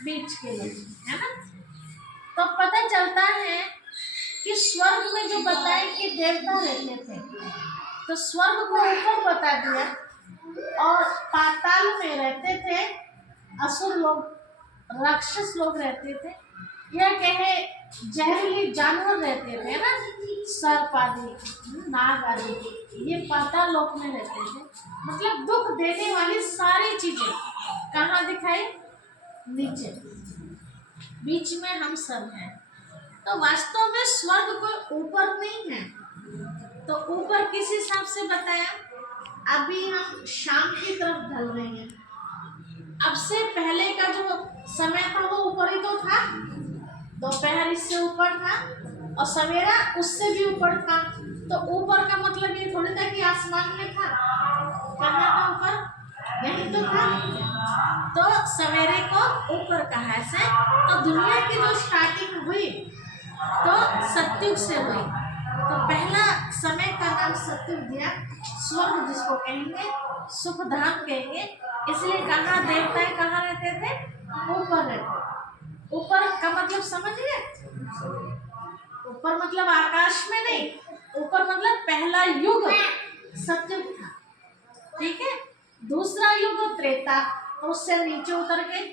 बीच के लोग, है ना। तो पता चलता है कि स्वर्ग में जो बताए कि देवता रहते थे, तो स्वर्ग को ऊपर बता दिया, और पाताल में रहते थे असुर लोग, राक्षस लोग रहते थे, या कहे जहरीली जानवर रहते थे ना, सर्प आदि, नाग आदि, ये पाताल लोक में रहते थे। मतलब दुख देने वाली सारी चीजें कहाँ दिखाई? नीचे, बीच में हम सब हैं। तो वास्तव में स्वर्ग कोई ऊपर नहीं है। तो ऊपर किस हिसाब से बताया? अभी हम शाम की तरफ ढल रहे हैं, अब से पहले का जो समय था वो ऊपर ही तो था, दोपहर इससे ऊपर था, और सवेरा उससे भी ऊपर था। तो ऊपर का मतलब ये थोड़ी था कि आसमान में था, कहाँ था ऊपर? यही तो था। तो सवेरे को ऊपर कहा से, तो दुनिया की जो स्टार्टिंग हुई तो सतयुग से हुई, तो पहला समय का नाम सतयुग दिया। स्वर्ग जिसको कहेंगे, सुख धाम कहेंगे। इसलिए कहाँ देवताएं कहाँ रहते थे? ऊपर रहते। ऊपर का मतलब समझ गए? ऊपर मतलब आकाश में नहीं, ऊपर मतलब पहला युग सतयुग था, ठीक है। दूसरा युग त्रेता, तो उससे नीचे उतर गए,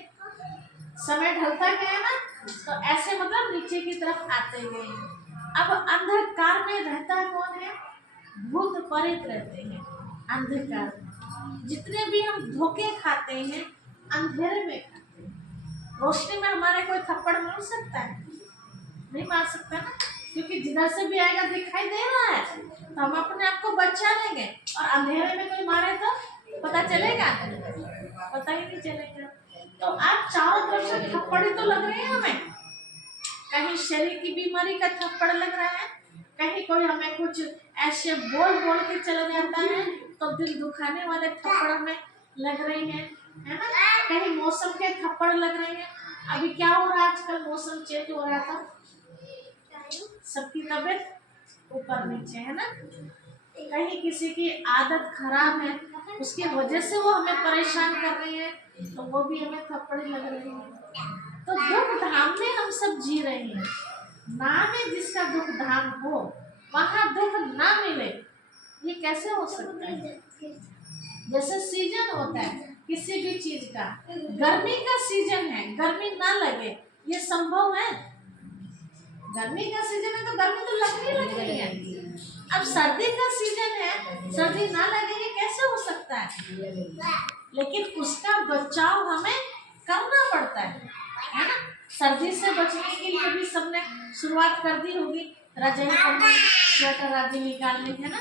समय ढलता गया ना, तो ऐसे मतलब नीचे की तरफ आते गए। अब अंधकार में रहता कौन है? भूत प्रेत रहते हैं अंधकार में। जितने भी हम धोखे खाते हैं अंधेरे में खाते हैं। रोशनी में हमारे कोई थप्पड़ मार सकता है? नहीं मार सकता ना, क्योंकि जिधर से भी आएगा दिखाई दे रहा है, तो हम अपने आप को बचा लेंगे। और अंधेरे में कोई मारे तो पता चलेगा? पता ही नहीं चलेगा। तो आप चारों तरफ से थप्पड़ ही तो लग रहे हैं हमें, कहीं शरीर की बीमारी का थप्पड़ लग रहा है, कहीं कोई हमें कुछ ऐसे बोल बोल के चला जाता है तो दिल दुखाने वाले थप्पड़ हमें लग रहे हैं, है ना। कहीं मौसम के थप्पड़ लग रहे हैं। अभी क्या हो रहा है, आजकल मौसम चेंज हो रहा था, सबकी तबीयत ऊपर नीचे, है ना। कहीं किसी की आदत खराब है, उसकी वजह से वो हमें परेशान कर रही है, तो वो भी हमें थप्पड़ लग रही है। तो दुख धाम में हम सब जी रहे हैं। नाम है जिसका दुख धाम हो, वहां दुख ना मिले, ये कैसे हो सकता है? जैसे सीजन होता है किसी भी चीज का, गर्मी का सीजन है, गर्मी ना लगे, ये संभव है? गर्मी का सीजन है तो गर्मी तो लगनी है। अब सर्दी का सीजन है, सर्दी ना लगे, ये कैसे हो सकता है? लेकिन उसका बचाव हमें करना पड़ता है ना। सर्दी से बचने के लिए भी सबने शुरुआत कर दी होगी, रजाई पहनने, स्वेटर आदि निकालने, है ना।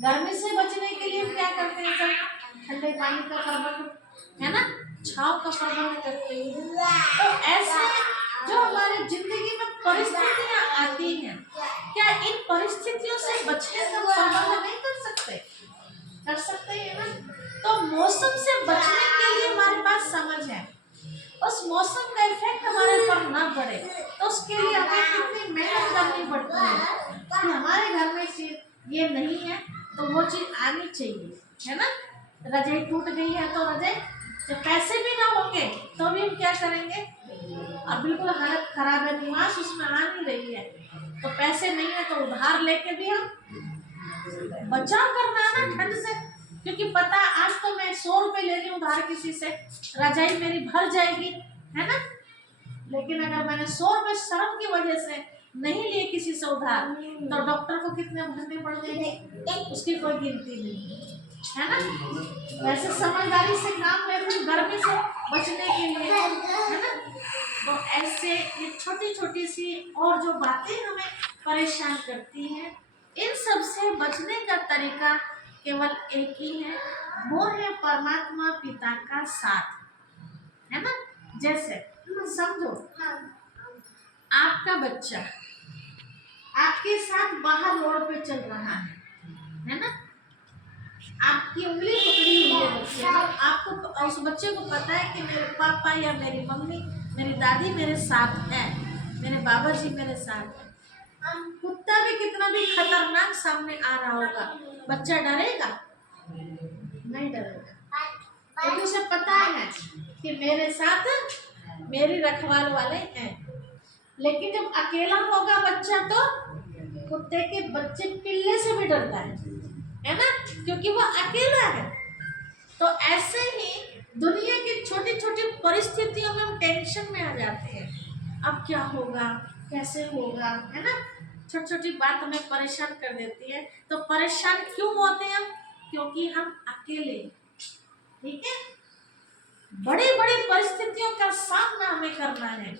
गर्मी से बचने के लिए क्या करते हैं सब? ठंडे पानी का प्रबंध, है ना, छाव का प्रबंध करते हैं। तो ऐसे जो हमारे जिंदगी में परिस्थितियां आती हैं, क्या इन परिस्थितियों से बचने का प्रबंध नहीं कर सकते? कर सकते हैं ना। तो मौसम से बचने के लिए हमारे पास समझ है, उस मौसम का इफेक्ट हमारे पर ना पड़े, तो उसके लिए हमें कितनी मेहनत करनी पड़ती है कि हमारे घर में चीज ये नहीं है तो वो चीज आनी चाहिए, है ना। रजाई टूट गई है तो रजाई, जब पैसे भी ना होंगे तो भी हम क्या करेंगे? अब बिल्कुल हालत खराब है, निवास उसमें आ नहीं रही है, तो पैसे नहीं है तो उधार लेके भी हम बचाव करना है ना ठंड से, क्योंकि पता आज तो मैं 100 रुपए ले रही हूँ उधार किसी से, रजाई मेरी भर जाएगी, है ना। लेकिन अगर मैंने 100 रुपए शर्म की वजह से नहीं लिए किसी से उधार, तो डॉक्टर को कितने भरने पड़ जाएंगे, उसकी कोई गिनती नहीं, है ना। वैसे समझदारी से काम लेते हैं गर्मी से बचने के लिए, है ना। तो ऐसे ये छोटी छोटी सी और जो बातें हमें परेशान करती हैं, इन सब से बचने का तरीका केवल एक ही है, वो है परमात्मा पिता का साथ, है ना। जैसे समझो, आपका बच्चा आपके साथ बाहर रोड पे चल रहा है ना, आपकी उंगली पकड़ी हुई है बच्चे को, आपको उस बच्चे को पता है कि मेरे पापा या मेरी मम्मी, मेरी दादी मेरे साथ है, मेरे बाबा जी मेरे साथ है। कुत्ता भी कितना भी खतरनाक सामने आ रहा होगा, बच्चा डरेगा? नहीं डरेगा, क्योंकि उसे पता है कि मेरे साथ मेरी रखवाल वाले हैं। लेकिन जब अकेला होगा बच्चा तो कुत्ते के बच्चे पिल्ले से भी डरता है ना, क्योंकि वो अकेला है। तो ऐसे ही दुनिया की छोटी छोटी परिस्थितियों में हम टेंशन में आ जाते हैं, अब क्या होगा, कैसे होगा, है ना। छोटी छोटी बात हमें परेशान कर देती है। तो परेशान क्यों होते हैं हम? क्योंकि हम अकेले, ठीक है। बड़ी बड़ी परिस्थितियों का सामना हमें करना है।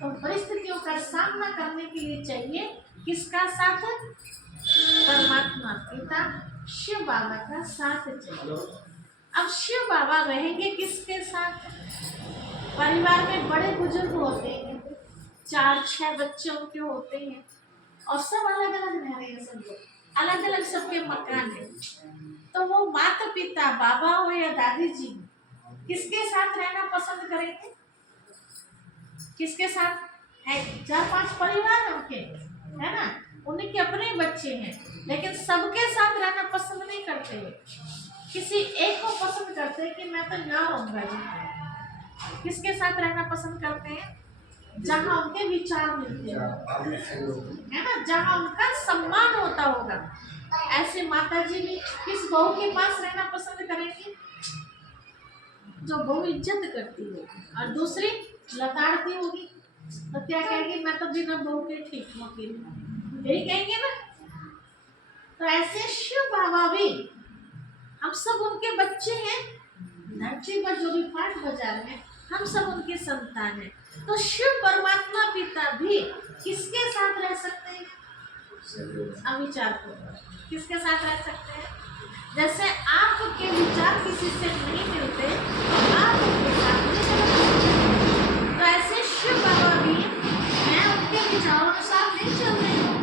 तो परिस्थितियों का सामना करने के लिए चाहिए किसका साथ? परमात्मा पिता शिव बाबा का साथ चाहिए। अब शिव बाबा रहेंगे किसके साथ? परिवार में बड़े बुजुर्ग होते हैं, 4-6 बच्चे उनके होते हैं, और सब अलग अलग रह रहे हैं, सब लोग अलग अलग सबके मकान है। तो वो माता पिता, बाबा हो या दादी जी, किसके साथ रहना पसंद करेंगे? किसके साथ है? 4-5 परिवार है उनके, है ना, उनके अपने बच्चे हैं, लेकिन सबके साथ रहना पसंद नहीं करते। किसी एक को पसंद करते हैं कि मैं तो यहाँ रहूंगा जी। किसके साथ रहना पसंद करते हैं? जहाँ उनके विचार मिलते हैं, है ना, जहाँ उनका सम्मान होता होगा। ऐसे माता जी भी किस बहू के पास रहना पसंद करेंगी? जो बहू इज्जत करती होगी, और दूसरी लताड़ती होगी, तो क्या कहेगी? मैं तो बिना बहू के ठीक हूँ, यही कहेंगे ना। तो ऐसे शिव बाबा भी, हम सब उनके बच्चे हैं। धरती पर जो भी पाठ बजा रहे हैं, हम सब उनके संतान हैं। तो शिव परमात्मा पिता भी किसके साथ रह सकते हैं? अब विचार करो, किसके साथ रह सकते हैं? जैसे आपके विचार किसी से नहीं मिलते तो आप उनके साथ नहीं चल सकते। तो ऐसे शिव बाबा भी, मैं उनके विचारों के साथ नहीं चल रही हूँ,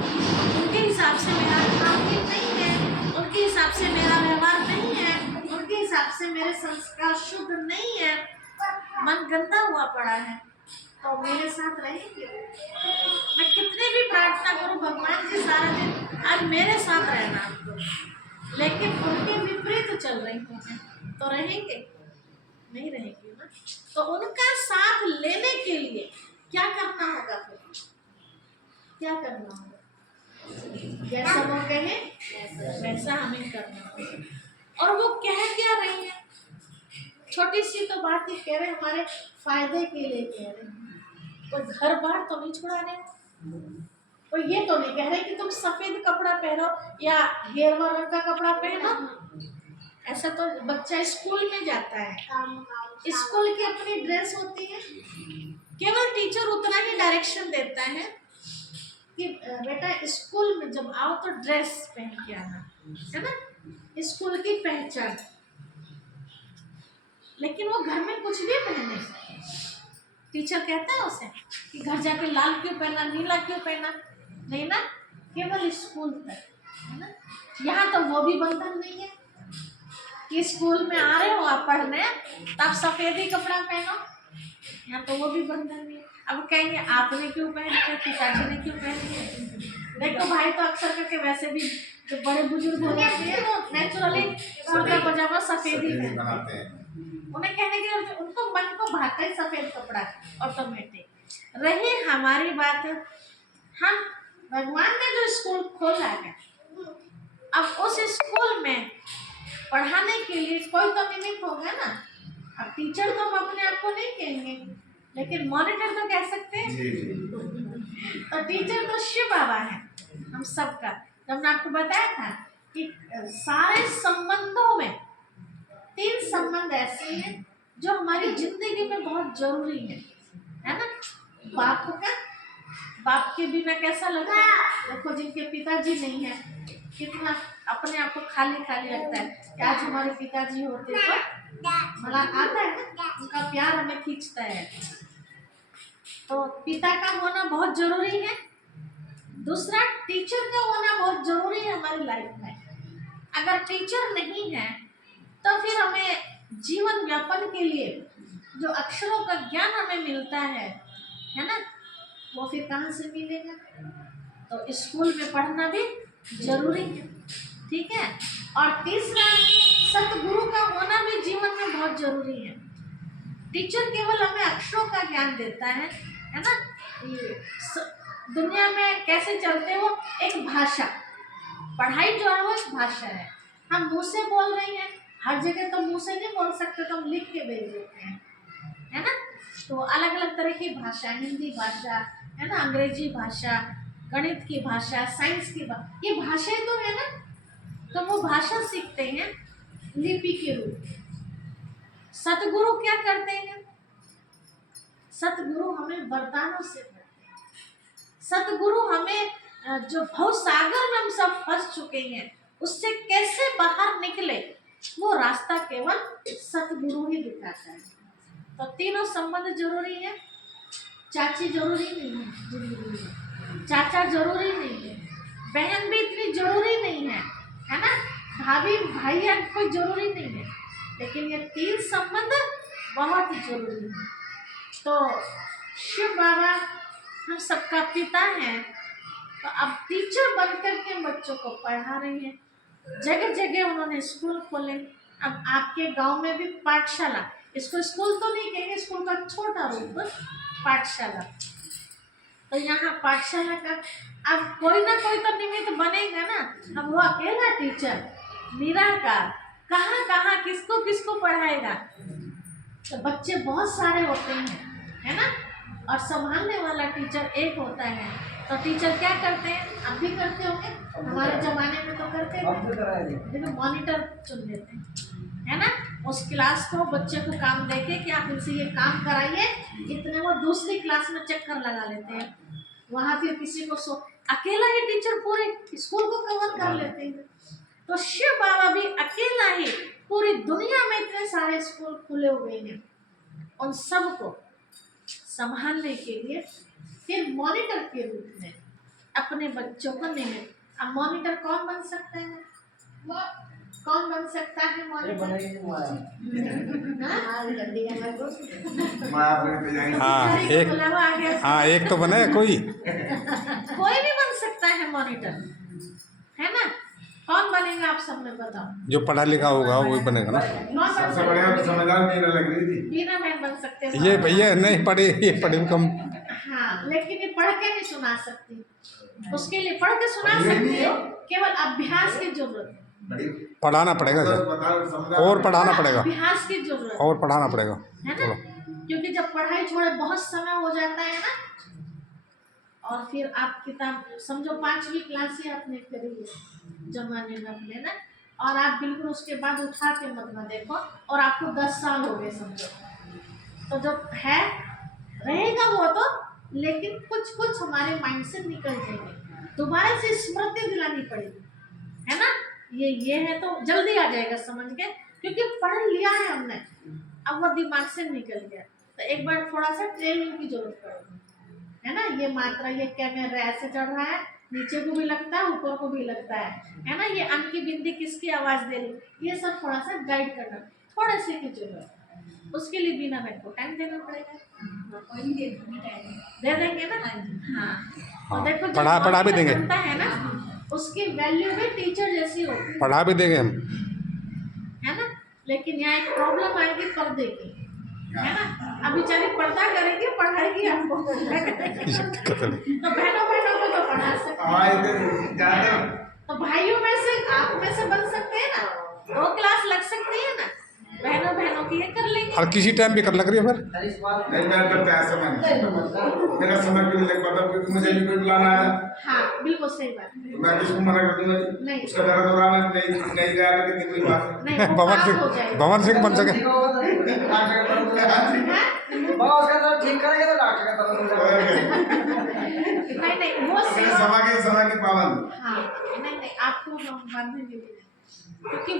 उनके हिसाब से मेरा काम नहीं है, उनके हिसाब से मेरा व्यवहार नहीं है, उनके हिसाब से मेरे संस्कार शुद्ध नहीं है, मन गंदा हुआ पड़ा है, तो मेरे साथ रहेंगे? मैं कितनी भी प्रार्थना करूं, भगवान जी सारा दिन आज मेरे साथ रहना आपको, लेकिन उनके विपरीत चल रही हूँ तो रहेंगे? नहीं रहेंगे ना। तो उनका साथ लेने के लिए क्या करना होगा? फिर क्या करना होगा? जैसा वो कहे वैसा हमें करना होगा। और वो कह क्या रही है? छोटी सी तो बात ही कह रहे, हमारे फायदे के लिए कह रहे हैं। कोई घर बार तो नहीं छुड़ा रहे, कोई ये तो नहीं कह रहे कि तुम सफेद कपड़ा पहनो या गेरुआ रंग का कपड़ा पहनो। ऐसा तो बच्चा स्कूल में जाता है, स्कूल की अपनी ड्रेस होती है, केवल टीचर उतना ही डायरेक्शन देता है कि बेटा स्कूल में जब आओ तो ड्रेस पहन के आना, है ना, स्कूल की पहचान। लेकिन वो घर में कुछ भी पहने, टीचर कहता है उसे कि घर जाके लाल क्यों पहना, नीला क्यों पहना, नहीं ना, केवल स्कूल तक, है ना। यहाँ तो वो भी बंधन नहीं है कि स्कूल में आ रहे हो आप पढ़ने तो आप सफेद ही कपड़ा पहनो, यहाँ तो वो भी बंधन नहीं है। अब कहेंगे आपने क्यों पहन लिया, पिताजी ने क्यों पहन लिया। देखो भाई तो अक्सर करके वैसे भी जो बड़े बुजुर्ग हो जाते हैं वो नेचुरली कुर्ता पजामा सफेद ही पहनते हैं, उन्हें कहने के उनको मन को भाता है सफेद कपड़ा ऑटोमेटिक। रही हमारी बात, हम भगवान ने जो स्कूल खोला है, अब उस स्कूल में पढ़ाने के लिए कोई तो निमित्त होगा ना। अब टीचर तो हम अपने आप को नहीं कहेंगे, लेकिन मॉनिटर तो कह सकते हैं। तो टीचर तो शिव बाबा है हम सबका। जब मैंने आपको बताया था कि सारे संबंधों में 3 संबंध ऐसे हैं जो हमारी जिंदगी में बहुत जरूरी है ना। बाप का, बाप के बिना कैसा लगता है? देखो जिनके पिताजी नहीं है, कितना अपने आप को खाली खाली लगता है कि आज हमारे पिताजी होते तो मला आता है ना, उनका प्यार हमें खींचता है। तो पिता का होना बहुत जरूरी है। दूसरा, टीचर का होना बहुत जरूरी है हमारी लाइफ में। अगर टीचर नहीं है तो फिर हमें जीवन यापन के लिए जो अक्षरों का ज्ञान हमें मिलता है ना, वो फिर कहाँ से मिलेगा? तो स्कूल में पढ़ना भी जरूरी है, ठीक है। और तीसरा, सतगुरु का होना भी जीवन में बहुत जरूरी है। टीचर केवल हमें अक्षरों का ज्ञान देता है ना। ये दुनिया में कैसे चलते हो, एक भाषा, पढ़ाई जो है वो एक भाषा है। हम मुंह से बोल रहे हैं, हर जगह तो मुंह से नहीं बोल सकते, तो हम लिख के भेज देते हैं, है ना। तो अलग अलग तरह की भाषा, हिंदी भाषा है ना, अंग्रेजी भाषा, गणित की भाषा, साइंस की भाषा, ये भाषाएं तो है ना। तो वो भाषा सीखते हैं लिपि के रूप में। सतगुरु क्या करते हैं, सतगुरु हमें वरदानों से भरते हैं। सतगुरु हमें जो भव सागर में हम सब फंस चुके हैं, उससे कैसे बाहर निकले, वो रास्ता केवल सतगुरु ही दिखाता है। तो तीनों संबंध जरूरी है। चाची जरूरी नहीं है जिंदगी में, चाचा जरूरी नहीं है, बहन भी इतनी जरूरी नहीं है ना, भाभी भाइया कोई जरूरी नहीं है, लेकिन ये तीन संबंध बहुत ही जरूरी है। तो शिव बाबा हम सबका पिता है, तो अब टीचर बनकर के बच्चों को पढ़ा रहे हैं। जगह जगह उन्होंने स्कूल खोले। अब आपके गांव में भी पाठशाला, इसको स्कूल तो नहीं कहेंगे, स्कूल का छोटा रूप पाठशाला। तो यहाँ पाठशाला का अब कोई ना कोई तो निमित्त बनेगा ना। अब वो अकेला टीचर निराकार कहाँ कहाँ किसको किसको पढ़ाएगा। तो बच्चे बहुत सारे होते हैं, है ना, और संभालने वाला टीचर एक होता है। तो टीचर क्या करते हैं, अब भी करते होंगे, हमारे जमाने में तो करते थे, तो मॉनिटर चुन लेते हैं, है ना। उस क्लास को बच्चे को काम देके कि आप इनसे ये काम कराइए, इतने वो दूसरी क्लास में चक्कर लगा लेते हैं, वहाँ फिर किसी को अकेला ही टीचर पूरे स्कूल को कवर कर लेते हैं। तो शिव बाबा भी अकेला ही पूरी दुनिया में इतने सारे स्कूल खुले हुए हैं, उन सबको संभालने के लिए फिर मॉनिटर के रूप में अपने बच्चों को निमित्त। अब मॉनिटर कौन बन सकता है, कौन बन सकता है मॉनिटर? हाँ एक तो बने कोई भी बन सकता है मॉनिटर, है ना। कौन बनेगा आप सब में बताओ? जो पढ़ा लिखा होगा वही बनेगा ना। सबसे बढ़िया समझदार मीना लग रही थी। मीना बहन बन सकते हैं। ये भैया नहीं पढ़े, ये पढ़े कम। हाँ, लेकिन ये पढ़ के नहीं सुना सकती, उसके लिए पढ़ के सुना सकती है, केवल अभ्यास की जरूरत है। पढ़ाना पड़ेगा सर, और पढ़ाना पड़ेगा, अभ्यास की जरूरत है, और पढ़ाना पड़ेगा, है ना। क्योंकि जब पढ़ाई छोड़े बहुत समय हो जाता है ना, और फिर आप किताब समझो 5वीं क्लास ही आपने करी है जमाने में अपने ना, और आप बिल्कुल उसके बाद उठा के मत ना देखो, और आपको 10 साल हो गए समझो, तो जब है रहेगा वो तो, लेकिन कुछ कुछ हमारे माइंड से निकल जाएंगे, दोबारा से स्मृति दिलानी पड़ेगी, है ना। ये है तो जल्दी आ जाएगा समझ के, क्योंकि पढ़ लिया है हमने, अब वो दिमाग से निकल गया। तो एक बार थोड़ा सा ट्रेनिंग की जरूरत पड़ेगी, है ना। ये मात्रा, ये क्या में रै से चढ़ रहा है, नीचे को भी लगता है, ऊपर को भी लगता है ना। ये अन की बिंदी किसकी आवाज दे रही, ये सब थोड़ा सा गाइड करना, थोड़े से की जरूरत है। उसके लिए बिना मैम को टाइम देना पड़ेगा, दे देंगे ना। हाँ, और देखो पढ़ा भी देंगे, है ना, उसकी वैल्यू भी टीचर जैसी होगी, पढ़ा भी देंगे हम, है ना। लेकिन यहाँ एक प्रॉब्लम आएगी पर्दे की, है ना। अब बेचारी पर्दा करेगी, पढ़ाएगी आपको, तो बहनों को तो पढ़ा सकते हैं, तो भाइयों में से आप में से बन सकते हैं ना, 2 क्लास लग सकती है ना, बहनों की ये कर लेंगे। और किसी टाइम भी कर लग रही है फिर नहीं मैं करता है समय, मेरा समय क्यों नहीं लग पाता, क्योंकि मुझे भी कोई बुलाना है। हाँ बिल्कुल सही बात, तो मैं किसको मना कर दूंगा? नहीं, उसका दर्द हो रहा है, नहीं गया तो कितनी कोई बात नहीं, वो पास हो जाएगा। भवन सिंह बन सके, ठीक करेगा तो डॉक्टर का नहीं वो समय की पाबंद। हाँ नहीं आपको हम बांधेंगे, क्योंकि